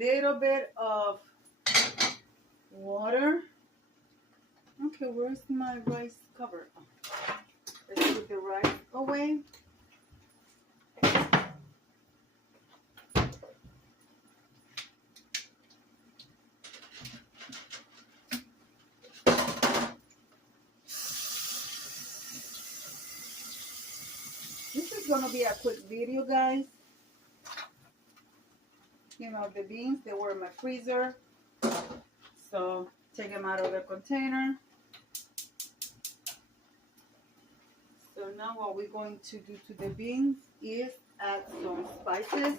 little bit of water. Okay, where's my rice cover? Let's put the rice away. This is gonna be a quick video, guys. You know, the beans, they were in my freezer. So take them out of the container. So now what we're going to do to the beans is add some spices.